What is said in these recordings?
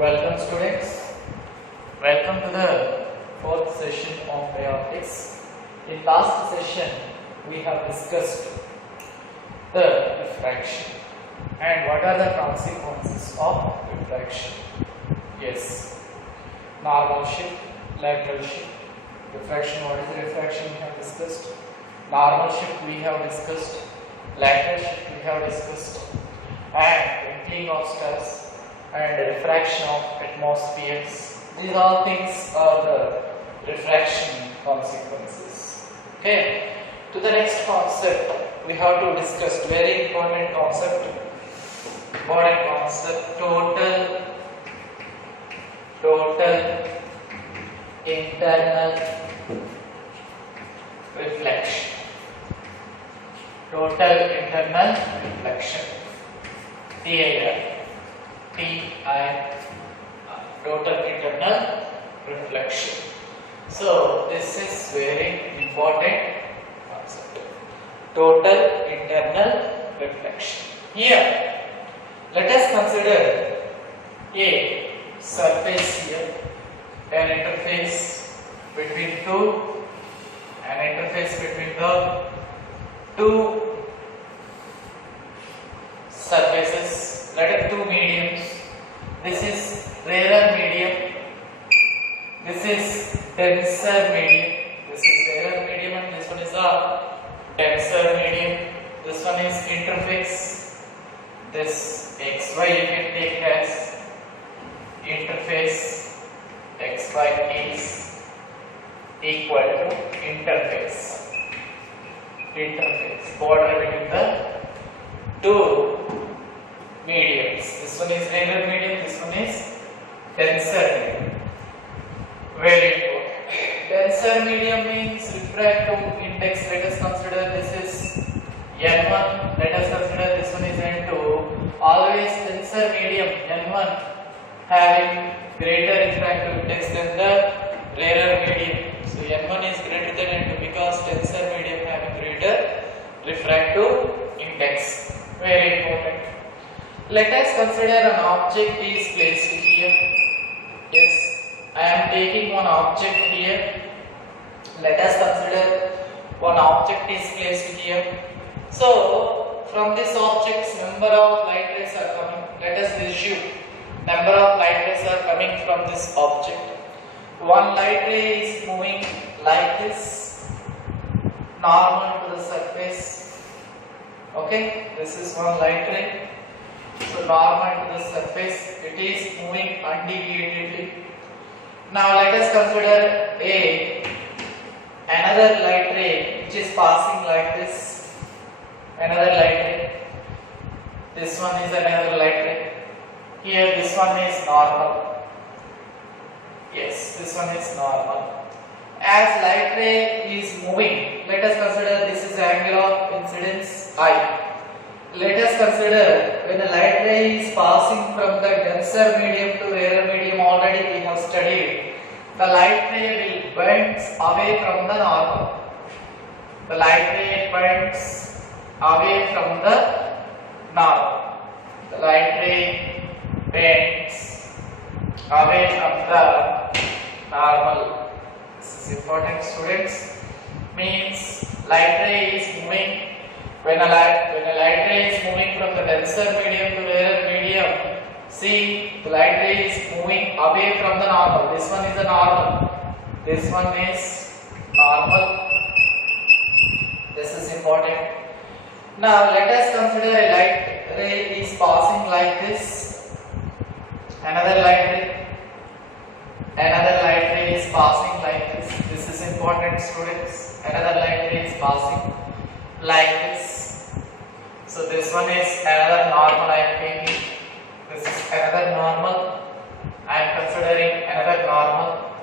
Welcome students. Welcome to the fourth session of optics. In last session we have discussed the refraction and what are the consequences of refraction. Yes, normal shift, lateral shift. Refraction, what is the refraction we have discussed. Normal shift we have discussed. Lateral shift we have discussed. And twinkling of stars and refraction of atmospheres. These all things are the refraction consequences. Okay. To the next concept, we have to discuss very important concept. Important concept: total internal reflection. Total internal reflection. TIR. Total internal reflection. So this is very important concept. Total internal reflection. Here, let us consider a surface here, an interface between the two surfaces. Let us two mediums. This is rarer medium. This is denser medium. This is rarer medium and this one is a denser medium. This one is interface. This XY you can take it as interface. XY is equal to interface. Border between the two mediums. This one is rarer medium, this one is denser medium. Very important. Denser medium means refractive index. Let us consider this is N1. Let us consider this one is N2. Always denser medium N1 having greater refractive index than the rarer medium. So N1 is greater than N2 because denser medium having greater refractive index. Very important. Let us consider an object is placed here. Yes, I am taking one object here. Let us consider one object is placed here. So, from this object, number of light rays are coming. Let us assume number of light rays are coming from this object. One light ray is moving like this, normal to the surface. Okay, this is one light ray. So normal to the surface, it is moving undeviatedly. Now let us consider another light ray which is passing like this. Another light ray. This one is another light ray. Here this one is normal. Yes, this one is normal. As light ray is moving, let us consider this is angle of incidence I. Let us consider when a light ray is passing from the denser medium to rarer medium, already we have studied. The light ray will bend away from the normal. The light ray bends away from the normal. The light ray bends away from the normal. This is important, students. Means light ray is moving. When a light ray is moving from the denser medium to rarer medium, see, the light ray is moving away from the normal. This one is a normal. This one is normal. This is important. Now let us consider a light ray is passing like this. Another light ray is passing like this. This is important, students. Another light ray is passing like this. So this one is another normal I am taking. This is another normal. I am considering another normal.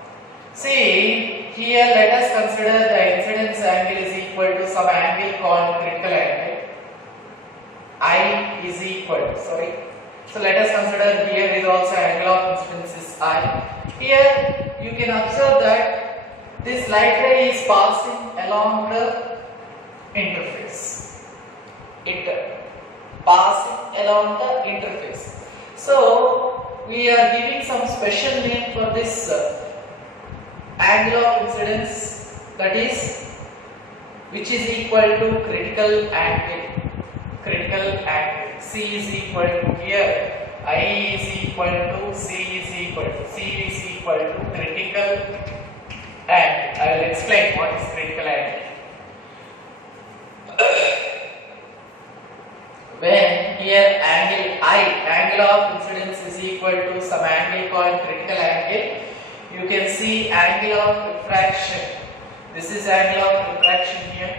See, here let us consider the incidence angle is equal to some angle called critical angle. I is equal, So let us consider here is also angle of incidence is I. Here you can observe that this light ray is passing along the interface. Passing along the interface. So we are giving some special name for this angle of incidence, that is, which is equal to critical angle. Critical angle. C is equal to here. I is equal to C is equal to critical angle. I will explain what is critical angle. When here angle I, angle of incidence is equal to some angle called critical angle, you can see angle of refraction. This is angle of refraction here.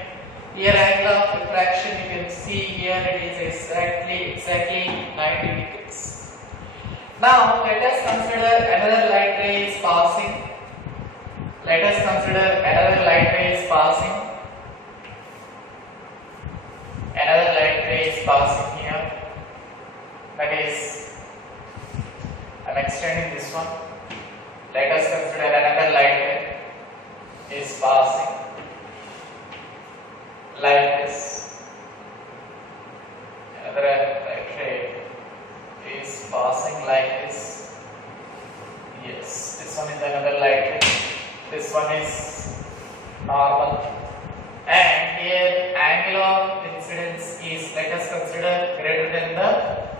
Here angle of refraction, you can see here it is exactly 90 degrees. Now let us consider another light ray is passing. Let us consider another light ray is passing. Another light ray is passing here. That is, I am extending this one. Let us consider another light ray is passing like this. Another light ray is passing like this. Yes, this one is another light ray. This one is normal. And here angle of incidence is, let us consider, greater than the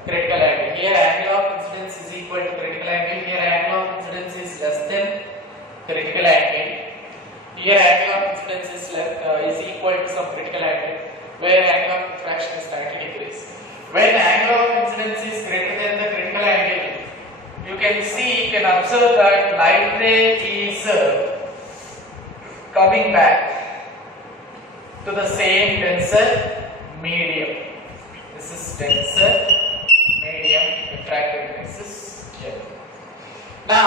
critical angle. Here angle of incidence is equal to critical angle. Here angle of incidence is less than critical angle. Here angle of incidence is equal to some critical angle, where angle of refraction is 90 degrees. When angle of incidence is greater than the critical angle, you can observe that light ray is coming back to the same denser medium. This is denser medium, refractive index is here. Now,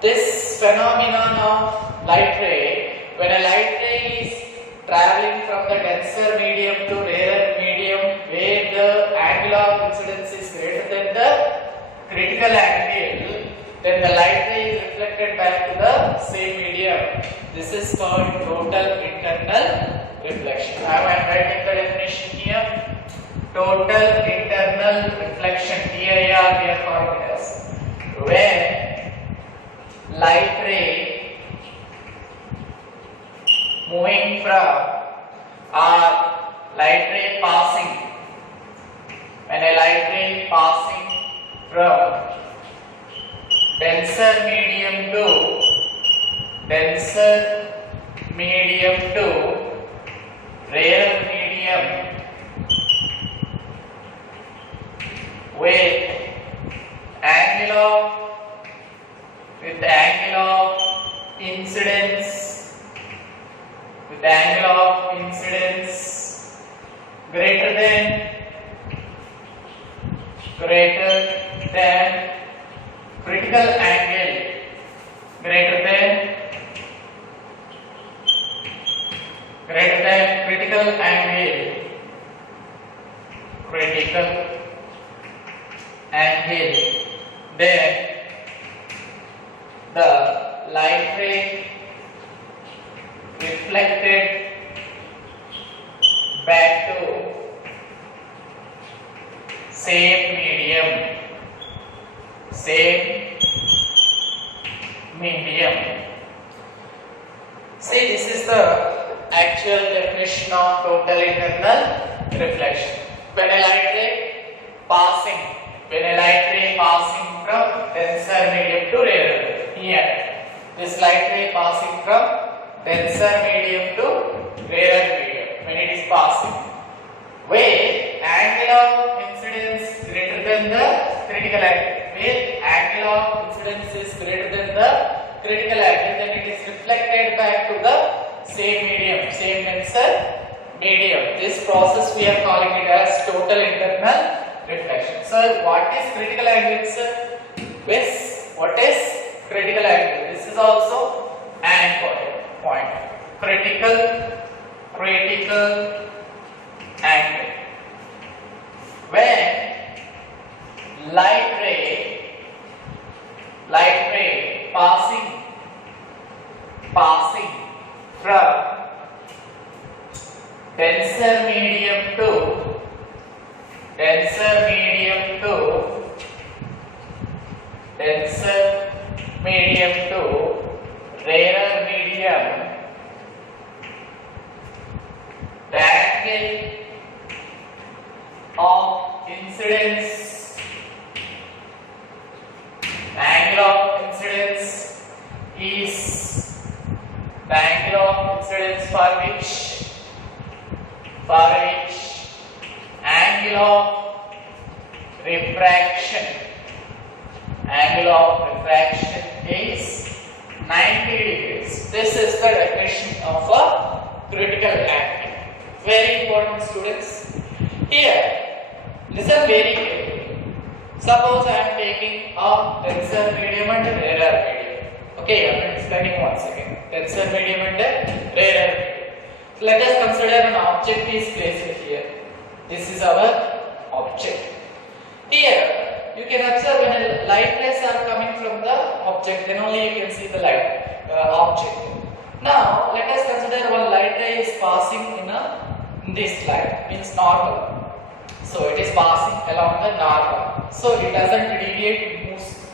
this phenomenon of light ray, when a light ray is traveling from the denser medium to rarer medium, where the angle of incidence is greater than the critical angle, then the light ray is reflected back to the same medium. This is called total internal reflection. Now I am writing the definition here. Total internal reflection, TIR, we are calling it as when light ray moving from or light ray passing, when a light ray passing from denser medium to rarer medium with angle of incidence greater than critical angle, greater than critical angle, then the light ray reflected back to same medium. See, this is the actual definition of total internal reflection. When a light ray passing from denser medium to rarer, here this light ray passing from denser medium to rarer medium, when it is passing, where angle of incidence greater than the critical angle, then it is reflected back to the same medium, same denser medium. This process we are calling it as total internal reflection. So what is critical angle, sir? Yes, what is critical angle? This is also an important point. Critical angle. When light ray passing from denser medium to denser medium to rarer medium, the angle of incidence, the angle of incidence is the angle of incidence for which angle of refraction is 90 degrees. This is the definition of a critical angle. Very important, students. Here, listen very carefully. Suppose I am taking a denser medium and rarer medium. Okay, I am explaining once again. Denser medium and rarer medium. So let us consider an object is placed here. This is our object. Here, you can observe when light rays are coming from the object, then only you can see the light object. Now, let us consider one light ray is passing in this light, means normal. So it is passing along the normal. So it doesn't deviate, it moves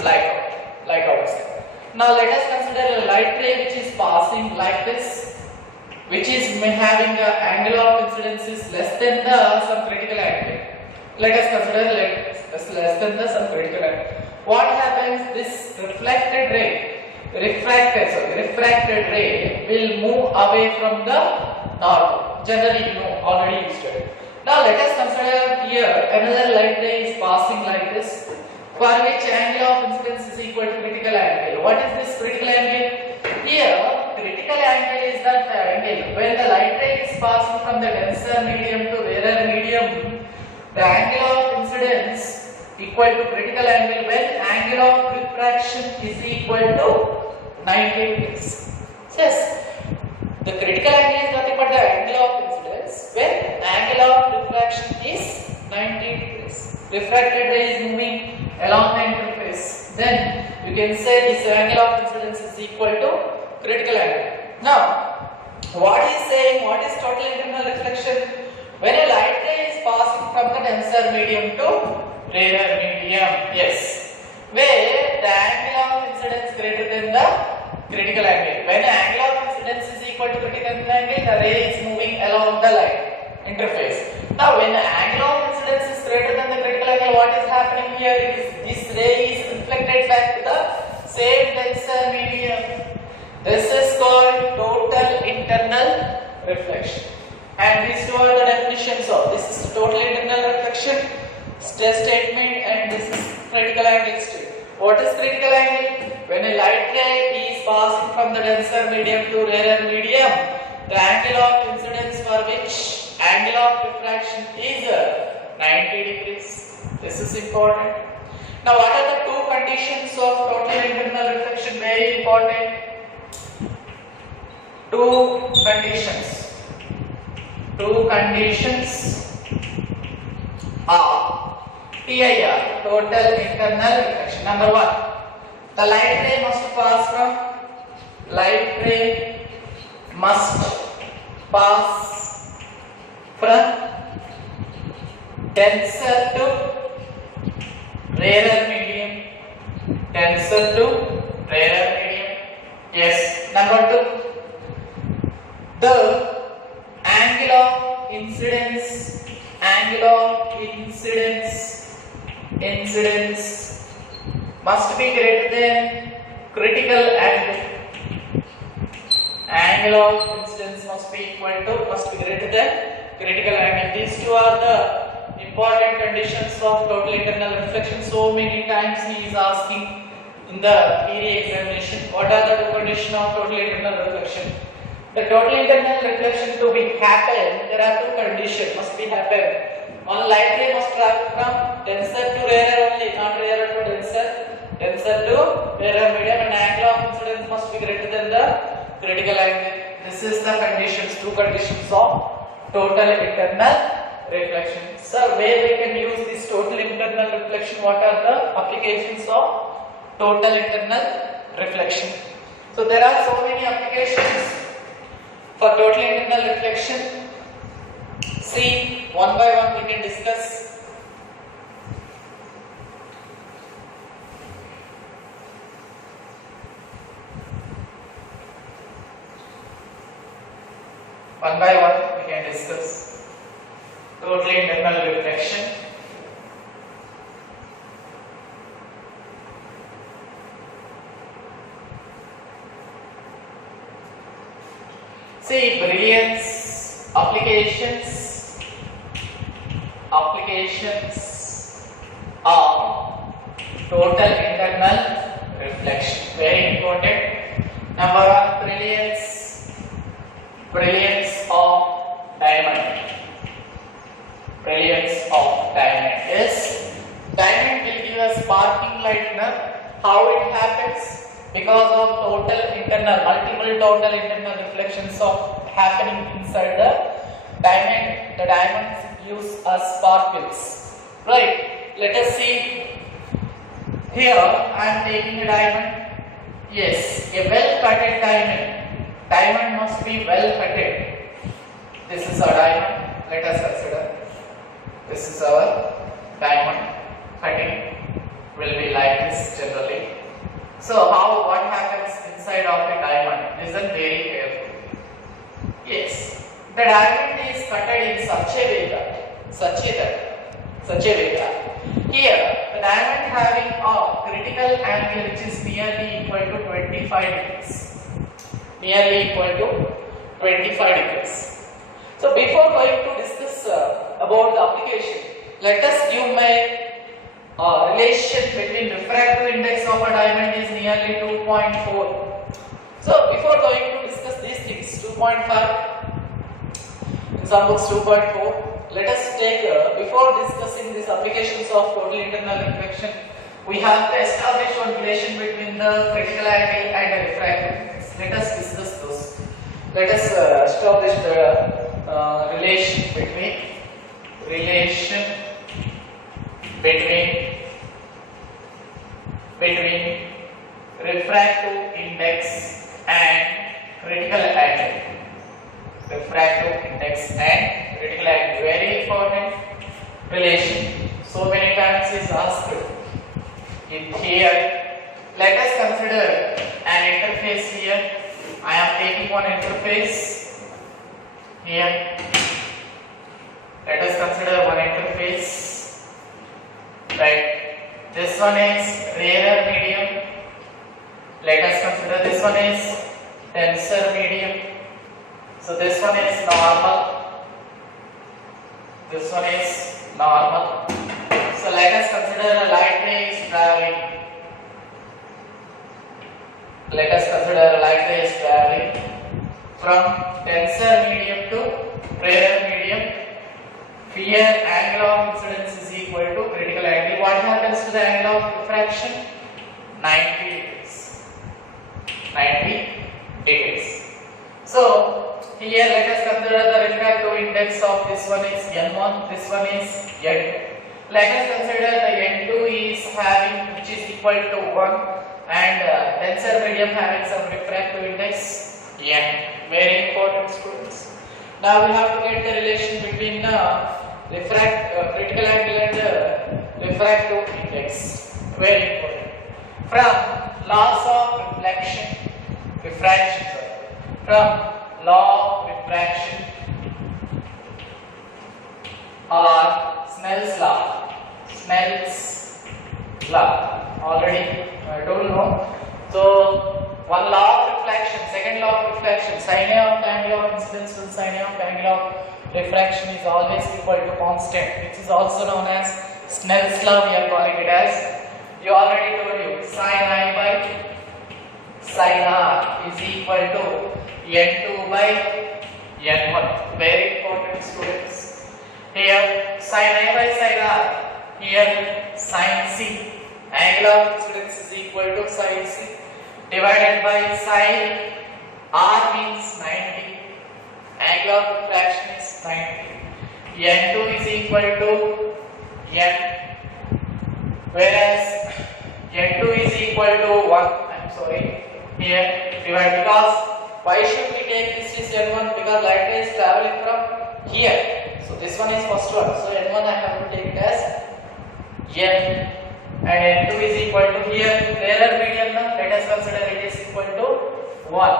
like outside. Now let us consider a light ray which is passing like this, which is having the angle of incidence is less than the some critical angle. Let us consider less than the some critical angle. What happens? This refracted ray will move away from the normal. Generally, you know, already you studied. Now let us consider here another light ray is passing like this, for which angle of incidence is equal to critical angle. What is this critical angle? Here, critical angle is that angle when the light ray is passing from the denser medium to rarer medium, the angle of incidence equal to critical angle when angle of refraction is equal to 90 degrees. Yes, the critical angle is nothing but the angle of incidence when angle of refraction is 90 degrees. Refracted ray is moving along the interface. Then you can say this angle of incidence is equal to critical angle. Now, what is saying? What is total internal reflection? When a light ray is passing from the denser medium to rarer medium, yes, where the angle of incidence greater than the critical angle. When the angle of incidence is equal to critical angle, the ray is moving along the light interface. Now, when the angle of incidence is greater than the critical angle, what is happening here is this ray is reflected back to the same denser medium. This is called total internal reflection. And these two are the definitions of this is total internal reflection statement, and this is critical angle state. What is critical angle? When a light ray is passing from the denser medium to rarer medium, the angle of incidence for which angle of refraction is 90 degrees. This is important. Now, what are the two conditions of total internal reflection? Very important. Two conditions are TIR, total internal reflection. Number one, the light ray must pass from denser to rarer medium. Yes. Number two, the angle of incidence must be greater than critical angle. Angle of incidence must be greater than critical angle. These two are the important conditions of total internal reflection. So many times he is asking in the theory examination, what are the two conditions of total internal reflection? The total internal reflection to be happen, there are two conditions must be happen. One, light ray must travel from denser to rarer only, not rarer to denser to rarer medium, and angle of incidence must be greater than the critical angle. This is the conditions, two conditions of total internal reflection. So where we can use this total internal reflection? What are the applications of total internal reflection? So there are so many applications for total internal reflection. See, one by one we can discuss. we can discuss. Total internal reflection. See, brilliance applications of total internal reflection. Very important. Number one, brilliance of diamond. Brilliance of diamond is diamond will give a sparking light. How it happens? Because of multiple total internal reflections of happening inside the diamond. The diamonds gives us sparkles. Right? Let us see. Here I am taking a diamond. Yes, a well-cutted diamond. Diamond must be well-cutted. This is a diamond. Let us consider. This is our diamond. Cutting will be like this generally. So what happens inside of a diamond? Listen very carefully. Yes, the diamond is cutted in such a way that here the diamond having a critical angle which is nearly equal to 25 degrees. Nearly equal to 25 degrees. So before going to discuss about the application, let us give my relation between refractive index of a diamond is nearly 2.4. So before going to discuss these things, 2.5, in some books 2.4, let us take, before discussing these applications of total internal reflection, we have to establish one relation between the critical angle and the refractive index. Let us discuss those. Let us establish the relation between refractive index and critical angle. Refractive index and critical angle. Very important relation. So many times is asked. Here, let us consider an interface here. I am taking one interface here. Let us consider one interface. Right. This one is rarer medium. Let us consider this one is denser medium. So this one is normal. This one is normal. So let us consider a light ray is traveling. Let us consider a light ray is traveling from denser medium to rarer medium. Here angle of incidence is equal to critical angle. What happens to the angle of refraction? 90 degrees. 90 degrees. So here let us consider the refractive index of this one is N1, this one is N2. Let us consider the N2 is having which is equal to 1 and denser medium having some refractive index N. Very important, students. Now we have to get the relation between critical angle and refractive index. Very important. From laws of refraction, from law of refraction or Snell's law. Already I don't know. So one law of reflection, second law of reflection, sin A of angle of incidence will sin A of angle of refraction is always equal to constant, which is also known as Snell's law. We are calling it as, you already told you, sin I by sin R is equal to N2 by N1. Very important, students. Here sin A by sin R, here sin C. Angle of incidence is equal to sin C divided by sin R means 90. Angle of refraction is 90. N2 is equal to N, whereas N2 is equal to 1. I am sorry. Here divide, because why should we take this is N1? Because light ray is traveling from here. So this one is first one. So N1 I have to take it as N. And N2 is equal to here rarer medium. Now let us consider it is equal to 1.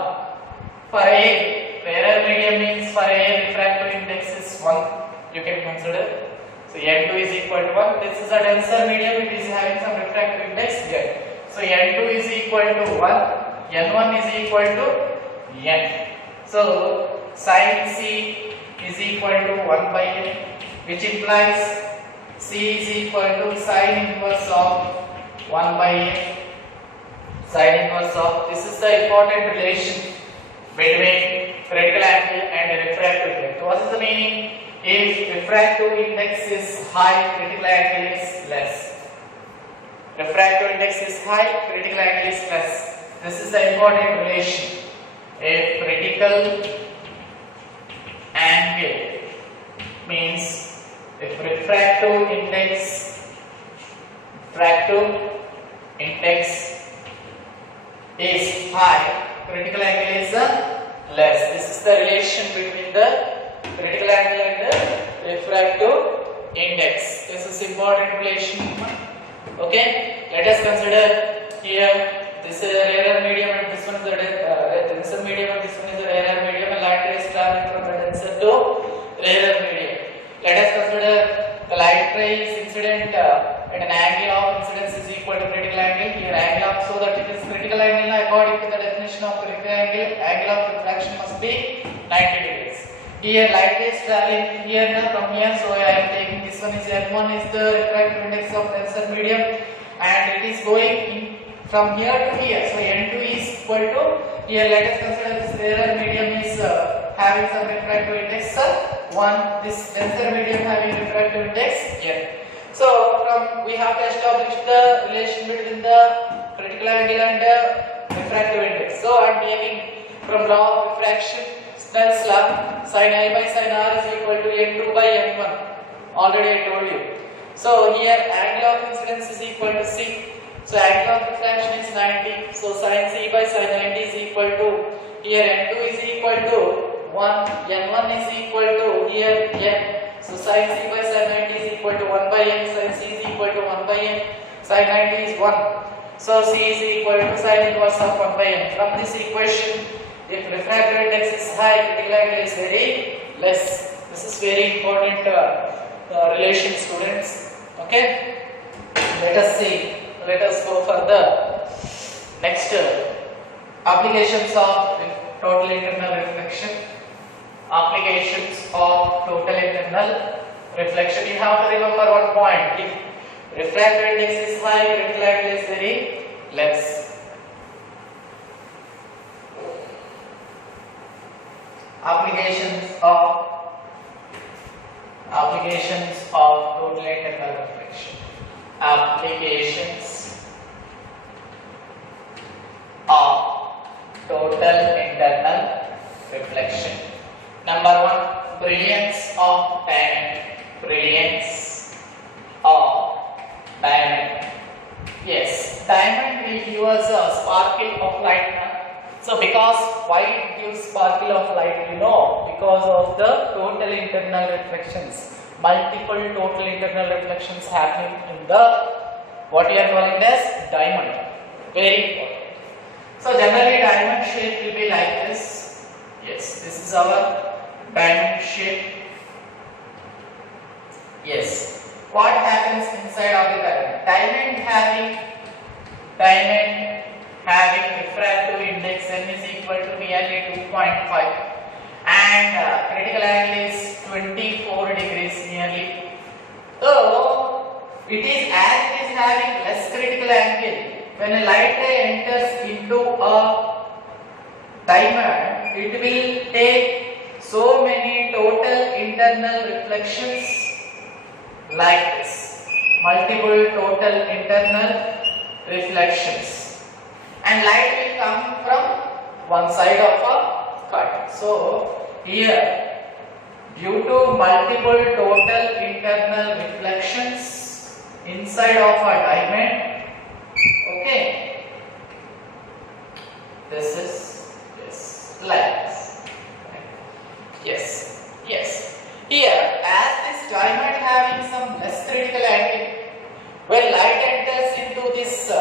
For A, error medium means for a refractive index is 1, you can consider. So N2 is equal to 1. This is a denser medium, it is having some refractive index here. So N2 is equal to 1, N1 is equal to N. So sin C is equal to 1 by N, which implies C is equal to sin inverse of 1 by N. Sin inverse of, this is the important relation between critical angle and refractive index. What is the meaning? If refractive index is high, critical angle is less. Refractive index is high, critical angle is less. This is the important relation. If critical angle means if refractive index is high, critical angle is less. This is the relation between the critical angle and the refractive index. This is important relation. Okay, let us consider here. This is a rarer medium and this one is a denser medium and this one is a rarer medium, and light ray is traveling from the denser to rarer medium. Let us consider the light ray is incident at an angle of incidence is equal to critical angle. Here angle of, so that it is critical angle according to the definition of critical angle of refraction must be 90 degrees. Here light ray is traveling here now from here, so I am taking this one is N1 is the refractive index of denser medium, and it is going in from here to here. So N2 is equal to, here let us consider this rarer medium is having some refractive index 1, this denser medium having refractive index N. So from we have to establish the relation between the critical angle and the refractive index. So I am taking from law of refraction, Snell's law, sin I by sin R is equal to N2 by N1. Already I told you. So here angle of incidence is equal to C. So angle of refraction is 90. So sin C by sin 90 is equal to, here N2 is equal to 1, N1 is equal to here N. So sin C by sin 90 is equal to 1 by N, sin C is equal to 1 by N, sin 90 is 1. So C is equal to sin inverse of 1 by N. From this equation, if refractive index is high, critical angle is very less. This is very important relation, students. Okay? Let us see. Let us go further. Next, applications of total internal reflection. Applications of total internal reflection. You have to remember one point. If refractive index is high, critical angle is very less. Applications of total internal reflection. Applications of total internal reflection. Number 1, brilliance of diamond. Brilliance of diamond. Yes, diamond will give us a sparkle of light. So because why it gives sparkle of light, you know, because of the total internal reflections. Multiple total internal reflections happening in the what we are calling as diamond. Very important. So generally diamond shape will be like this. Yes, this is our diamond shape. Yes. What happens inside of the diamond? Diamond having refractive index N is equal to nearly 2.5 and critical angle is 24 degrees nearly. So it is as it is having less critical angle, when a light ray enters into a diamond, it will take so many total internal reflections like this. Multiple total internal reflections, and light will come from one side of a cut. So here, due to multiple total internal reflections inside of a diamond, okay, this is like this. Yes. Here, as this diamond having some less critical angle, when light enters into this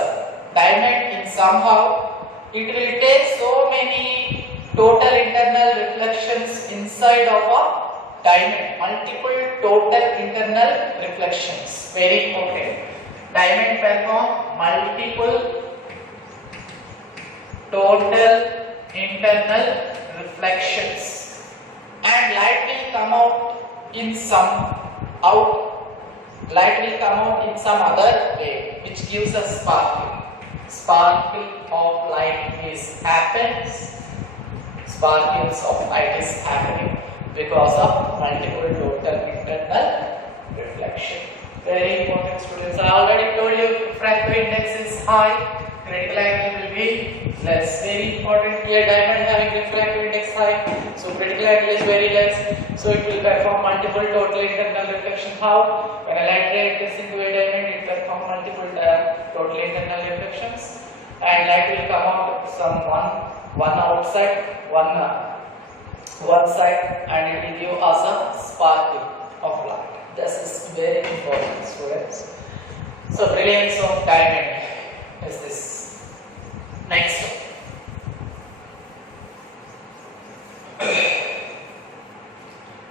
diamond in somehow, it will take so many total internal reflections inside of a diamond. Multiple total internal reflections. Very important. Diamond perform multiple total internal reflections, and light will come out in some other way, which gives a sparkle. Sparkle of light is happens. Sparkles of light is happening because of multiple total internal reflection. Very important, students. I already told you refractive index is high, critical angle will be less. Very important here, diamond having refractive index high, so critical angle is very less. So it will perform multiple total internal reflection. How? When a light ray enters into a diamond, it performs multiple total internal reflections, and light will come out some one outside, one side, and it will give us a sparkle of light. This is very important, students. So brilliance of diamond is this. Next one.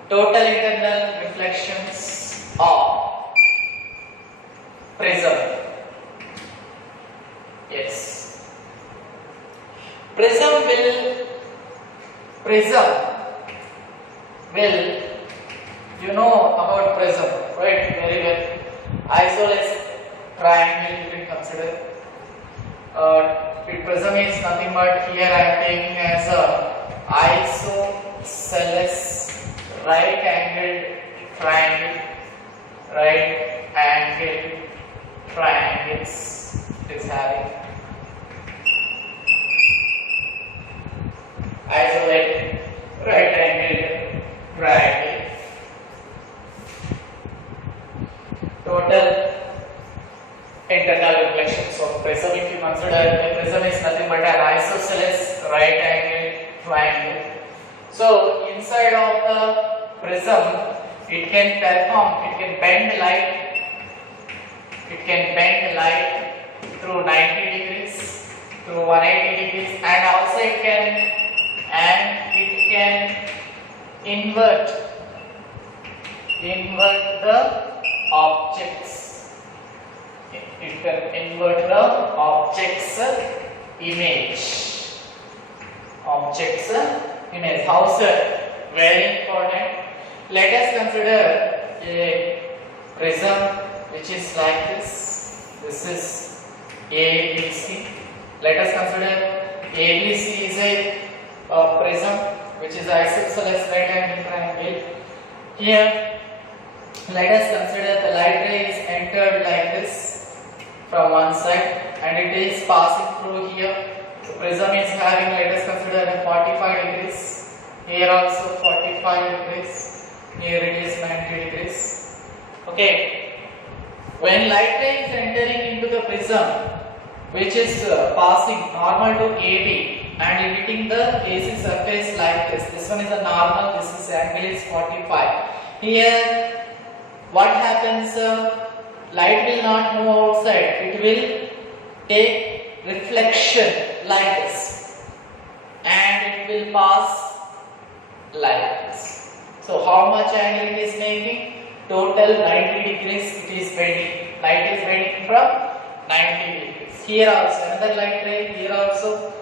Total internal reflections of prism. Yes. Prism will, you know about prism, right? Very well. Isosceles triangle you can consider. Prism is nothing but here I am taking as a isosceles right angled triangle. Right angled triangles it is having. Isolate right angled triangle. Total internal reflections of prism, if you consider a prism is nothing but an isosceles right angled triangle. So inside of the prism it can bend light through 90 degrees, through 180 degrees, and also it can invert the objects. It can invert the object's image. How, sir? Very important. Let us consider a prism which is like this. This is ABC. Let us consider ABC is a prism which is isosceles right angle triangle. Here, let us consider the light ray is entered like this from one side and it is passing through here. The prism is having, let us consider, a 45 degrees. Here also 45 degrees. Here it is 90 degrees. Okay. When light ray is entering into the prism, which is passing normal to AB and hitting the AC surface like this. This one is a normal, this is angle is 45. Here, what happens? Light will not move outside. It will take reflection like this, and it will pass like this. So, how much angle it is making? Total 90 degrees it is bending. Light is bending from 90 degrees. Here also another light ray. Here also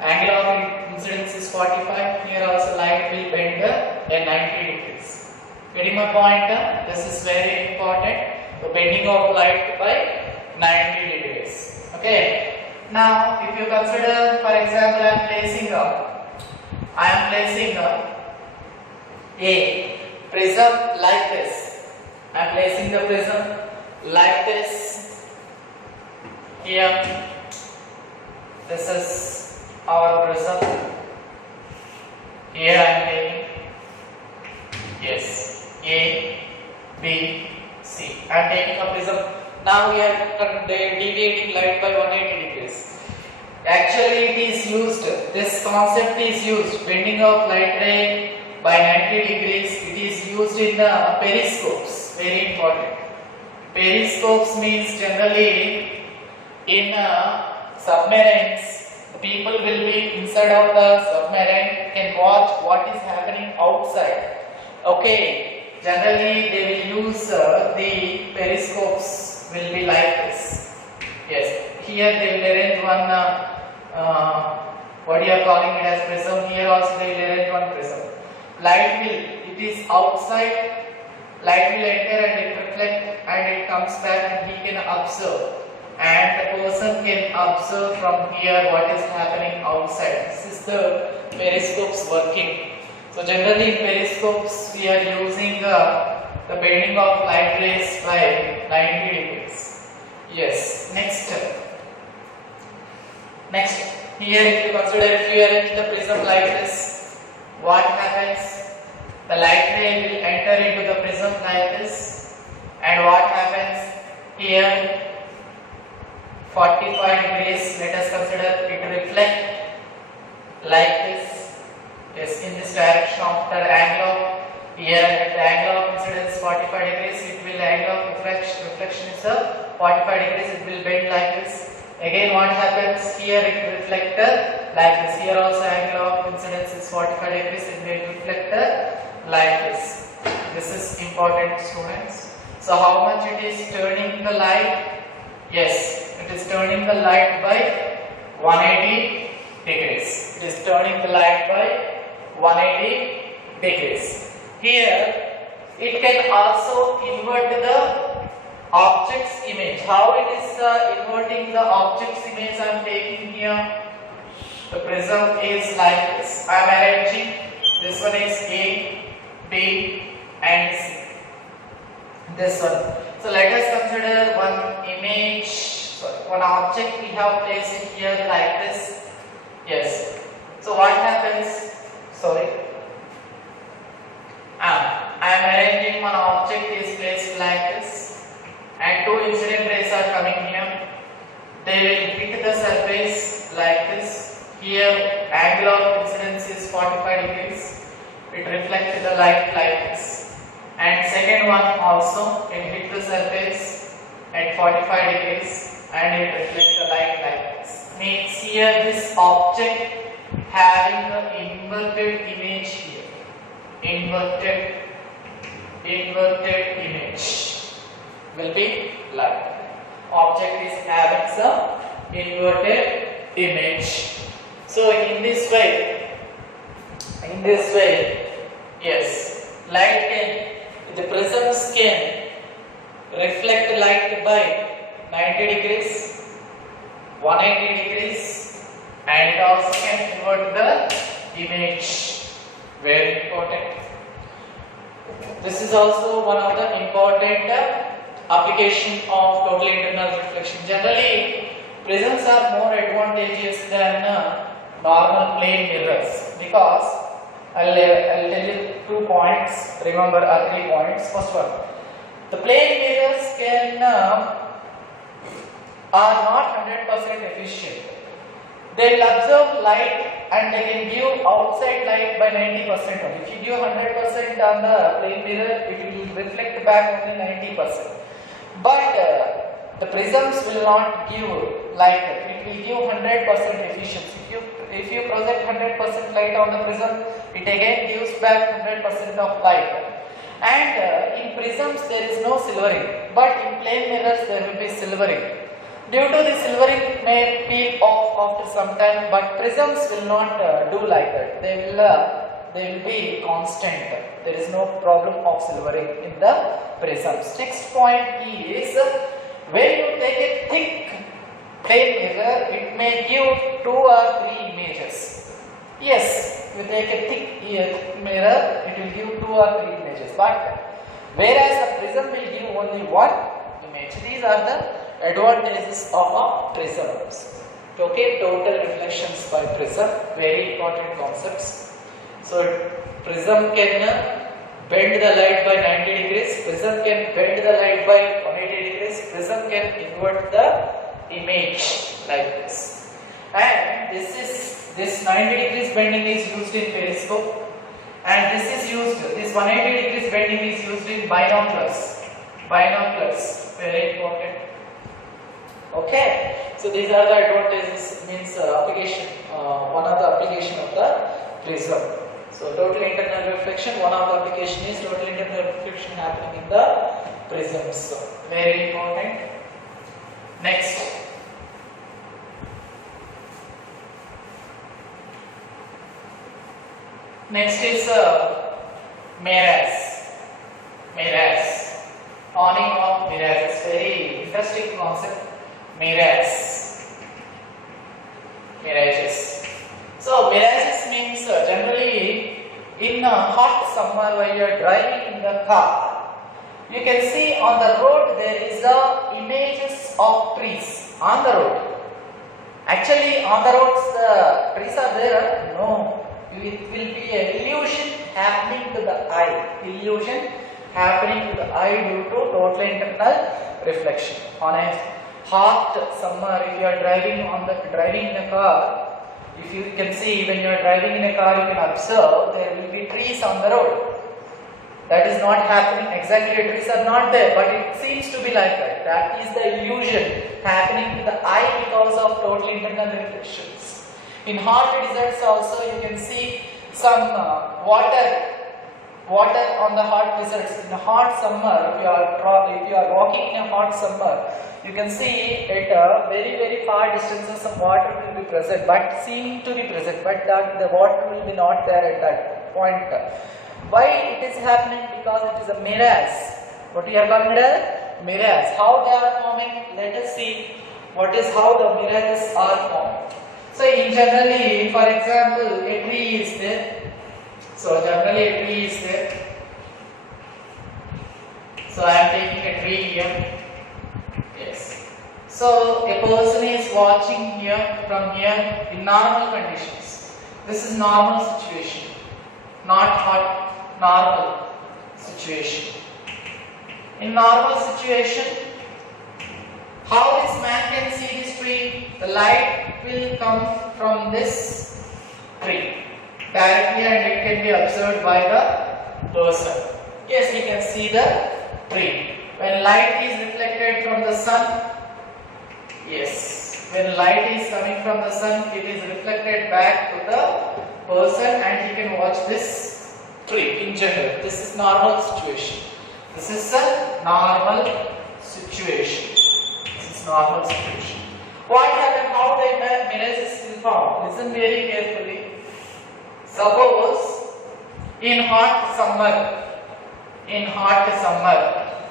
angle of incidence is 45. Here also light will bend at 90 degrees. Getting my point? This is very important. The bending of light by 90 degrees. Okay. Now, if you consider, for example, I am placing a prism like this. I am placing the prism like this. Here, this is our prism. Here I am taking, yes, A, B, C. I am taking a prism. Now we are deviating light by 180 degrees. Actually, it is used, this concept is used, bending of light ray by 90 degrees. It is used in the periscopes. Very important. Periscopes means generally in submarines, people will be inside of the submarine can watch what is happening outside. Okay, generally they will use the periscopes will be like this. Yes, here they will arrange one what you are calling it as prism. Here also they will arrange one prism. Light will, it is outside, light will enter and it reflect and it comes back and he can observe, and the person can observe from here what is happening outside. This is the periscopes working. So generally in periscopes we are using the bending of light rays by 90 degrees. Yes, next. Here if you consider, if you arrange the prism like this, what happens? The light ray will enter into the prism like this, and what happens here? 45 degrees, let us consider it reflect like this. Yes, in this direction of the angle of here, the angle of incidence 45 degrees, it will angle of reflection is 45 degrees, it will bend like this. Again what happens here, it reflected like this. Here also angle of incidence is 45 degrees, it will reflect like this. This is important, students. So how much it is turning the light? Yes, it is turning the light by 180 degrees. It is turning the light by 180 degrees. Here it can also invert the object's image. How it is inverting the object's image? I am taking here. The prism is like this. I am arranging. This one is A, B, and C. This one. So let us consider one image, one object we have placed it here like this. Yes. So what happens? I am arranging one object is placed like this, and two incident rays are coming here. They will hit the surface like this. Here angle of incidence is 45 degrees. It reflects the light like this. And second one also can hit the surface at 45 degrees and it reflects the light like this. Means here this object having the inverted image here. Inverted image will be light. Object is having some inverted image. So in this way, yes, light can, the prisms can reflect light by 90 degrees, 180 degrees, and it also can invert the image. Very important. This is also one of the important application of total internal reflection. Generally, prisms are more advantageous than normal plane mirrors, because I'll tell you 2 points. Remember, 3 points. First one, the plane mirrors are not 100% efficient. They will absorb light and they can give outside light by 90% only. If you give 100% on the plane mirror, it will reflect back only 90%. But the prisms will not give light. It will give 100% efficiency. If you project 100% light on the prism, it again gives back 100% of light. And in prisms there is no silvering, but in plane mirrors there will be silvering. Due to the silvering, it may peel off after some time, but prisms will not do like that. They will be constant. There is no problem of silvering in the prisms. Next point is, when you take a thick plane mirror, it may give 2 or 3 images. Yes, you take a thick mirror, it will give 2 or 3 images. But whereas the prism will give only 1 image. These are the advantages of a prisms. Okay, total reflections by prism, very important concepts. So prism can bend the light by 90 degrees, prism can bend the light by 180 degrees, prism can invert the image like this. And this 90 degrees bending is used in periscope, and this 180 degrees bending is used in binoculars. Very important. Okay, so these are the advantages, means application, one of the application of the prism. So total internal reflection, one of the application is total internal reflection happening in the prisms. So very important. Next. Next is mirage. Mirage. Awning of mirage. Very interesting concept. Mirage. Mirages. So mirages means generally in a hot summer when you are driving in the car, you can see on the road there is the images of trees on the road. Actually on the roads the trees are there. No. It will be an illusion happening to the eye. Illusion happening to the eye due to total internal reflection. On a hot summer, if you are driving in a car, if you can see when you are driving in a car, you can observe there will be trees on the road. That is not happening exactly. Trees are not there, but it seems to be like that. That is the illusion happening to the eye because of total internal reflections. In hot deserts also you can see some water on the hot deserts. In a hot summer, if you are walking in a hot summer, you can see at very far distances some water will be present, but seem to be present, but the water will be not there at that point. Why it is happening? Because it is a mirage. What we are calling it as mirage. How they are forming? Let us see how the mirages are formed. So in generally, for example, a tree is there. So generally a tree is there. So I am taking a tree here. Yes. So a person is watching here from here in normal conditions. This is normal situation, not hot, normal situation. In normal situation, how this man can see this tree? The light will come from this tree directly and it can be observed by the person. Yes, he can see the tree. When light is reflected from the sun, yes, when light is coming from the sun, it is reflected back to the person and he can watch this tree in general. This is normal situation. This is a normal situation. Normal situation. What happened? How the mirages will form? Listen very carefully. Suppose in hot summer,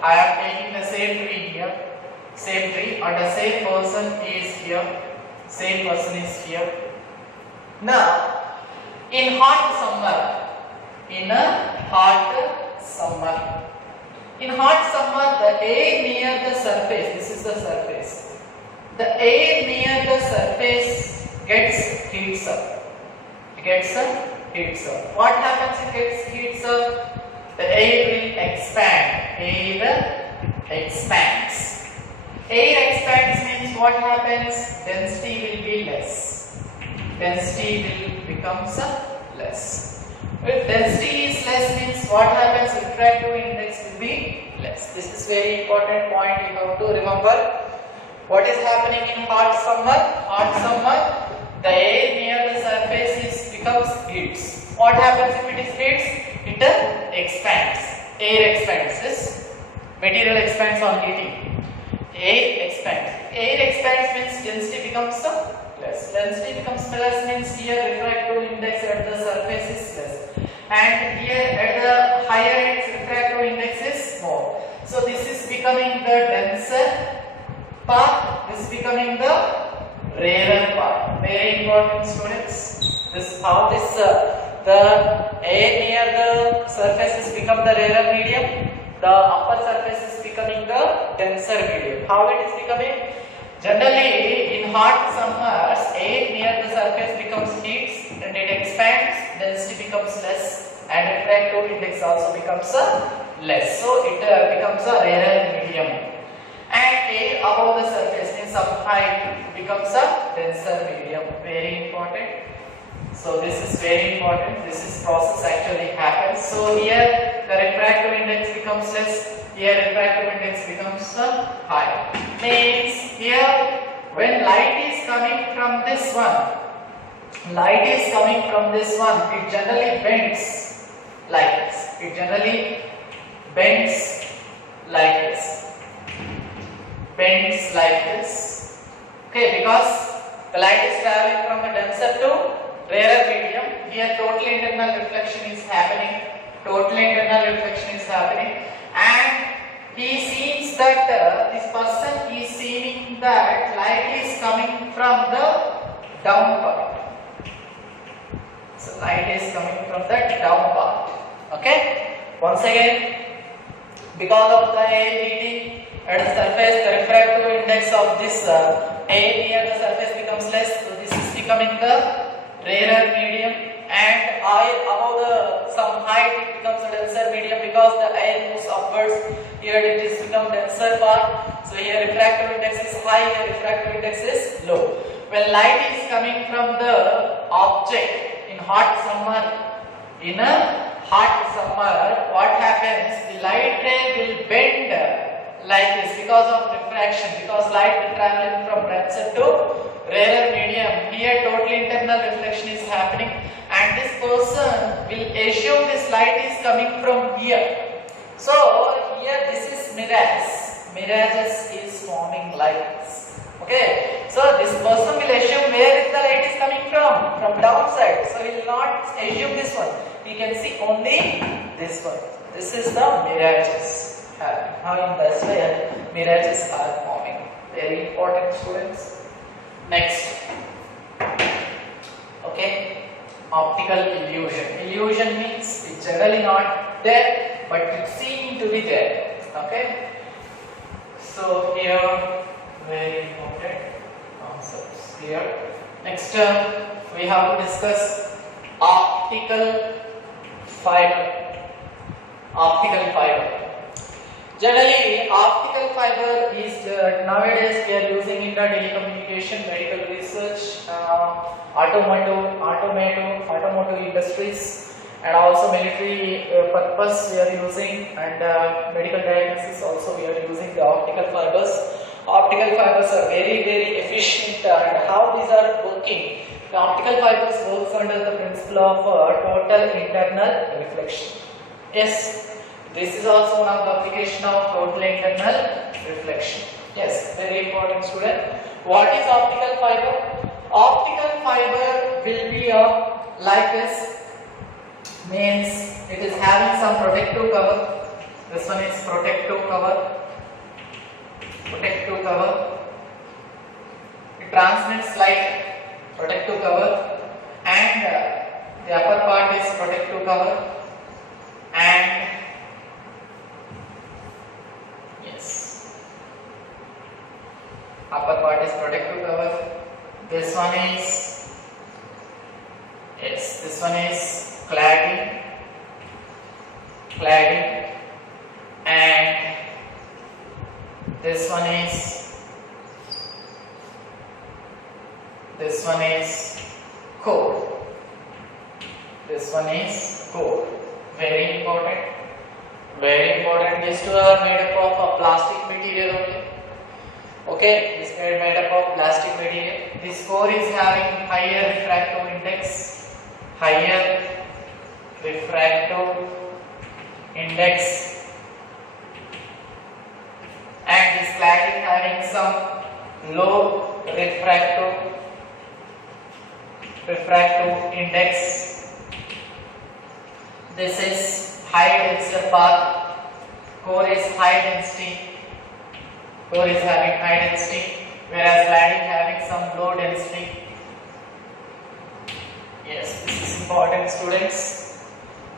I am taking the same tree here, same tree, and the same person is here, same person is here. Now, in hot summer, in hot summer, the air near the surface, this is the surface, the air near the surface heats up. What happens if it heats up? The air will expand. Air expands. Air expands means what happens? Density will be less. Density will become less. If density is less means what happens? Refractive index will be less. This is very important point you have to remember. What is happening in hot summer? The air near the surface becomes heats. What happens if it is heats? It expands. Air expands. This material expands on heating. Air expands. Air expands means density becomes less. Density becomes less means here refractive index at the surface is less. And here at the higher ends refractive index is more. So this is becoming the denser part, this is becoming the rarer part. Very important, students. This how the air near the surfaces become the rarer medium, the upper surface is becoming the denser medium. How it is becoming? Generally in hot summers, air near the surface becomes heats and it expands, density becomes less and refractive index also becomes less. So it becomes a rarer medium. And air above the surface in some height becomes a denser medium. Very important. So this is very important. This is process actually happens. So here the refractive index becomes less. Here refractive index becomes high. Means here when light is coming from this one, light is coming from this one, it generally bends like this. It generally bends like this. Bends like this. Okay, because the light is traveling from a denser to rarer medium. Here total internal reflection is happening. Total internal reflection is happening, and he sees that this person is seeing that light is coming from the down part. So light is coming from the down part. Okay. Once again, because of the air heating at the surface, the refractive index of this air near the surface becomes less. So this is becoming the rarer medium, and above some height it becomes a denser medium because the air moves upwards. Here it is become denser part. So here refractive index is high, here refractive index is low. When light is coming from the object in hot summer, what happens? The light ray will bend like this because of refraction, because light is traveling from denser to rarer medium. Here total internal reflection is happening, and this person will assume this light is coming from here. So here this is mirage. Mirages is forming like this. Okay. So this person will assume where is the light is coming from? From downside. So he will not assume this one. He can see only this one. This is the mirages happening. How in this way mirages are forming. Very important, students. Next. Okay. Optical illusion. Illusion means it's generally not there, but it seems to be there. Okay. So here very important concepts here. Next we have to discuss optical fiber. Optical fiber. Generally, optical fiber is nowadays we are using in the telecommunication, medical research, automotive industries, and also military purpose we are using, and medical diagnosis also we are using the optical fibers. Optical fibers are very efficient, and how these are working? The optical fibers works under the principle of total internal reflection. Yes. This is also one of the application of total internal reflection. Yes, very important, student. What is optical fiber? Optical fiber will be like this. Means it is having some protective cover. This one is protective cover. Protective cover. It transmits light. Protective cover, and the upper part is protective cover, and upper part is protective cover. This one is this one is cladding, and this one is core. This one is core. Very important. Very important. These two are made up of a plastic material only. Okay, this is made up of plastic material. This core is having higher refractive index. Higher refractive index. And this cladding having some low refractive index. This is high density part. Core is high density. Core is having high density, whereas cladding having some low density. Yes, this is important, students.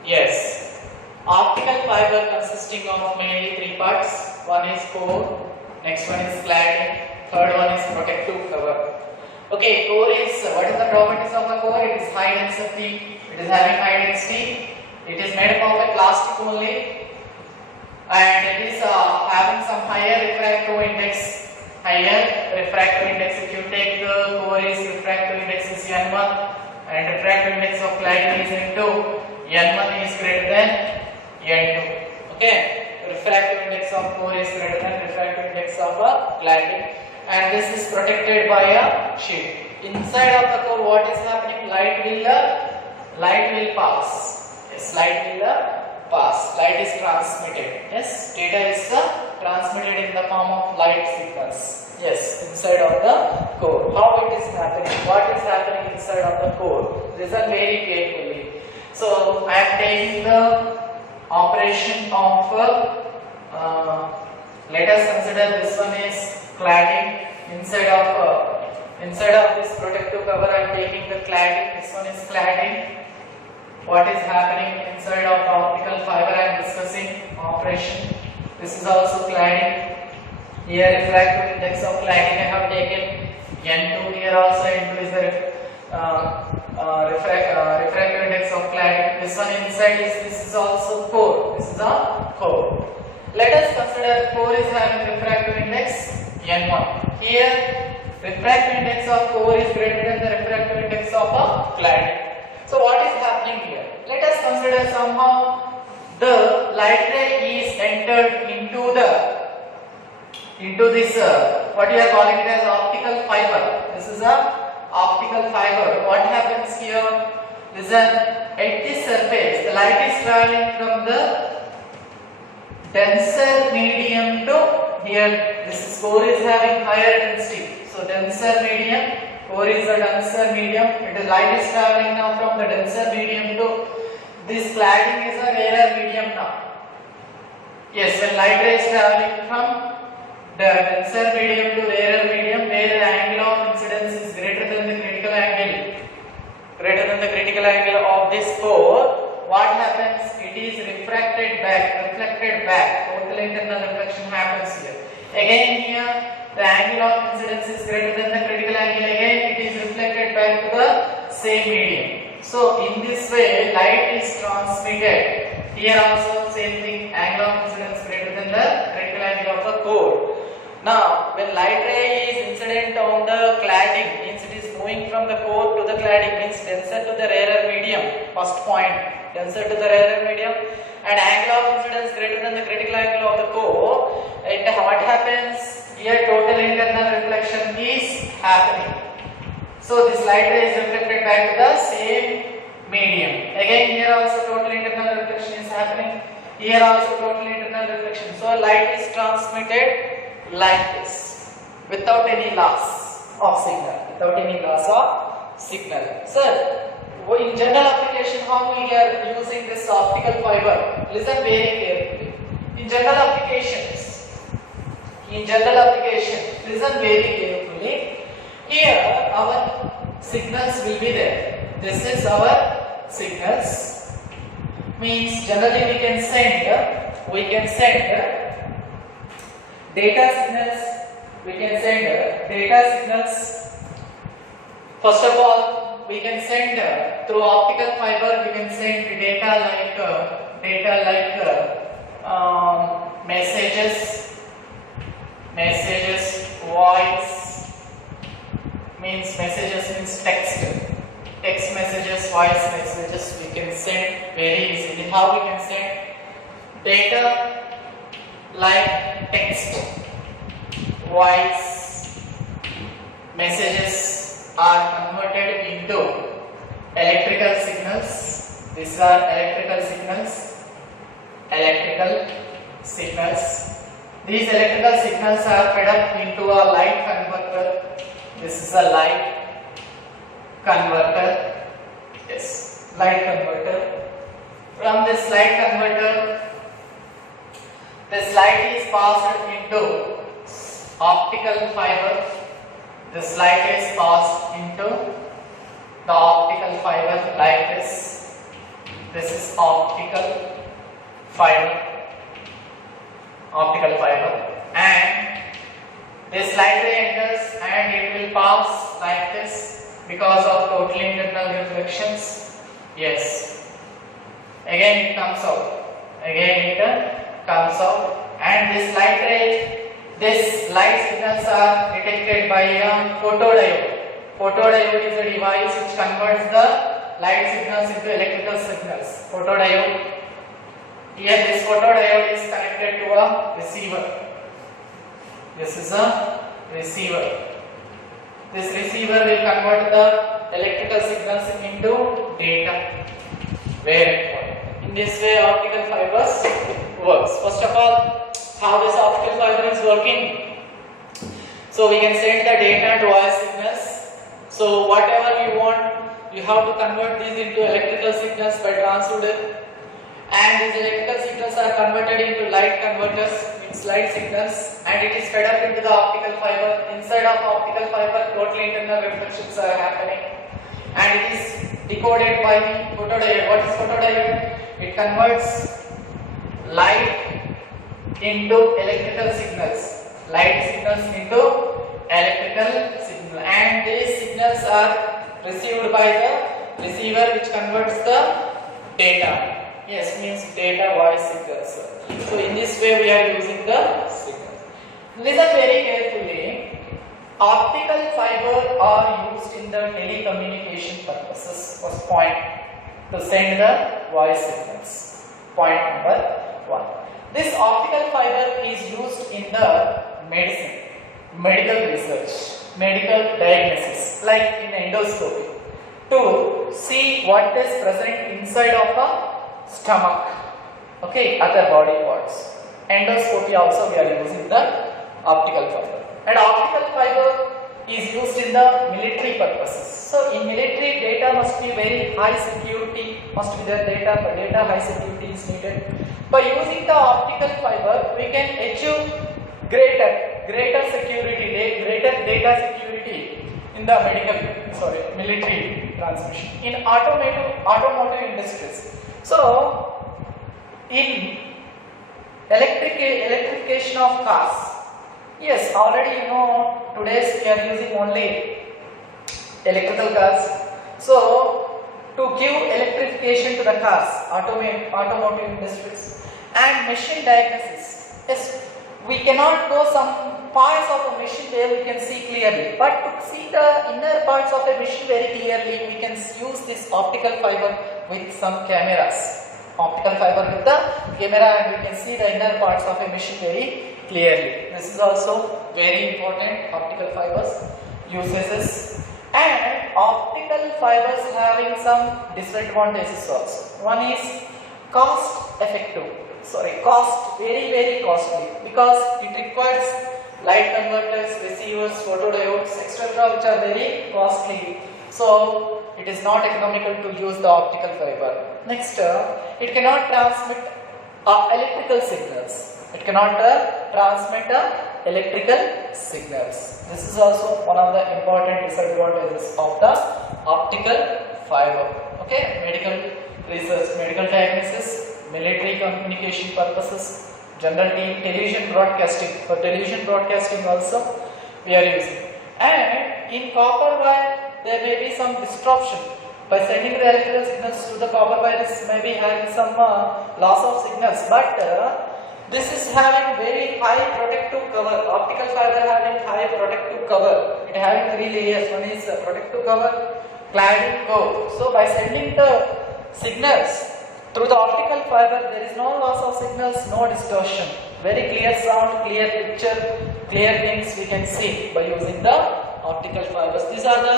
Yes, optical fiber consisting of mainly three parts. One is core, next one is cladding, third one is protective cover. Okay, core is, what is the properties of the core? It is high density, it is having high density, it is made up of a plastic only, and it is having some higher refractive index. Higher refractive index, if you take the core is refractive index is N1 and refractive index of cladding is N2, N1 is greater than N2. Okay, refractive index of core is greater than refractive index of cladding, and this is protected by a sheet. Inside of the core, what is happening? light will pass. Yes, light will pass. Light is transmitted. Yes, data is transmitted in the form of light signals. Yes, inside of the core. How it is happening? What is happening inside of the core? Listen very carefully. So I am taking the operation of let us consider this one is cladding. Inside of this protective cover I am taking the cladding. This one is cladding. What is happening inside of the optical fiber I am discussing operation. This is also cladding. Here refractive index of cladding I have taken N2. Here also N2 is the refractive index of cladding. This one inside this is also core. This is a core. Let us consider core is having refractive index N1. Here refractive index of core is greater than the refractive index of a cladding. So what is happening here? Let us consider somehow the light ray is entered into this what we are calling it as optical fiber. This is a optical fiber. What happens here? Listen, at this surface the light is traveling from the denser medium to here. This core is having higher density. So denser medium, core is a denser medium. Light is traveling now from the denser medium to this cladding is a rarer medium now. Yes, when light ray is traveling from the denser medium to rarer medium, where the angle of incidence is greater than the critical angle of this core, what happens? It is reflected back. Total internal reflection happens here. Again here, the angle of incidence is greater than the critical angle. Again, it is reflected back to the same medium. So in this way, light is transmitted. Here also same thing. Angle of incidence greater than the critical angle of the core. Now, when light ray is incident on the cladding, means it is moving from the core to the cladding, means denser to the rarer medium. First point, denser to the rarer medium, and angle of incidence greater than the critical angle of the core. And what happens? Here, total internal reflection is happening. So this light ray is reflected back to the same medium. Again, here also total internal reflection is happening. Here also total internal reflection. So light is transmitted like this, without any loss of signal. Sir, in general application, how we are using this optical fiber? Listen very carefully. In general application, listen very carefully. Here our signals will be there. This is our signals. Means generally we can send data signals. First of all, we can send through optical fiber. We can send data like messages, voice. Messages means text messages, voice messages. We can send very easily. How we can send data like text, voice messages are converted into electrical signals. These are electrical signals. These electrical signals are fed up into a light converter. This is a light converter. Yes, light converter. From this light converter, this light is passed into optical fiber. This light is passed into the optical fiber like this. This is optical fiber. And this light ray enters and it will pass like this because of total internal reflections. Yes. Again it comes out. And this light ray, this light signals are detected by a photodiode. Photodiode is a device which converts the light signals into electrical signals. Photodiode. Here this photodiode is connected to a receiver. This is a receiver. This receiver will convert the electrical signals into data. Very important. In this way, optical fibers works. First of all, how this optical fiber is working? So we can send the data to voice signals. So whatever you want, you have to convert these into electrical signals by transducer. And these electrical signals are converted into light converters, it's light signals, and it is fed up into the optical fiber. Inside of optical fiber, totally internal reflections are happening, and it is decoded by the photodiode. What is photodiode? It converts light into electrical signals, light signals into electrical signal, and these signals are received by the receiver, which converts the data. Yes, means data voice signals. So in this way we are using the signals. Listen very carefully. Optical fiber are used in the telecommunication purposes. First point, to send the voice signals. Point number 1. This optical fiber is used in the medicine, medical research, medical diagnosis, like in endoscopy, to see what is present inside of a stomach, okay, other body parts. Endoscopy also we are using the optical fiber, and optical fiber is used in the military purposes. So in military, data must be very high security, must be there data, for data high security is needed. By using the optical fiber, we can achieve greater security, greater data security in the military transmission. In automotive industries. So, in electrification of cars, yes, already you know, today's we are using only electrical cars. So, to give electrification to the cars, automotive industries, and machine diagnosis, yes, we cannot go some parts of a machine where we can see clearly, but to see the inner parts of a machine very clearly, we can use this optical fiber with some cameras. Optical fiber with the camera, and we can see the inner parts of a machine very clearly. This is also very important, optical fibers uses. And optical fibers having some disadvantages also. One is cost very costly, because it requires light converters, receivers, photodiodes, etc., which are very costly. So it is not economical to use the optical fiber. Next, it cannot transmit electrical signals. It cannot transmit electrical signals. This is also one of the important disadvantages of the optical fiber. Okay, medical research, medical diagnosis, military communication purposes, general television broadcasting. For television broadcasting also we are using. And in copper wire, there may be some disruption. By sending the electrical signals to the copper wire, this may be having some loss of signals, but this is having very high protective cover. Optical fiber having high protective cover. It having 3 layers. One is protective cover, cladding core. So by sending the signals through the optical fiber, there is no loss of signals, no distortion. Very clear sound, clear picture, clear things we can see by using the optical fibers. These are the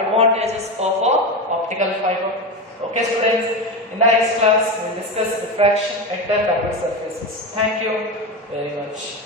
advantages of optical fiber. Okay students, in the next class we will discuss diffraction at the curved surfaces. Thank you very much.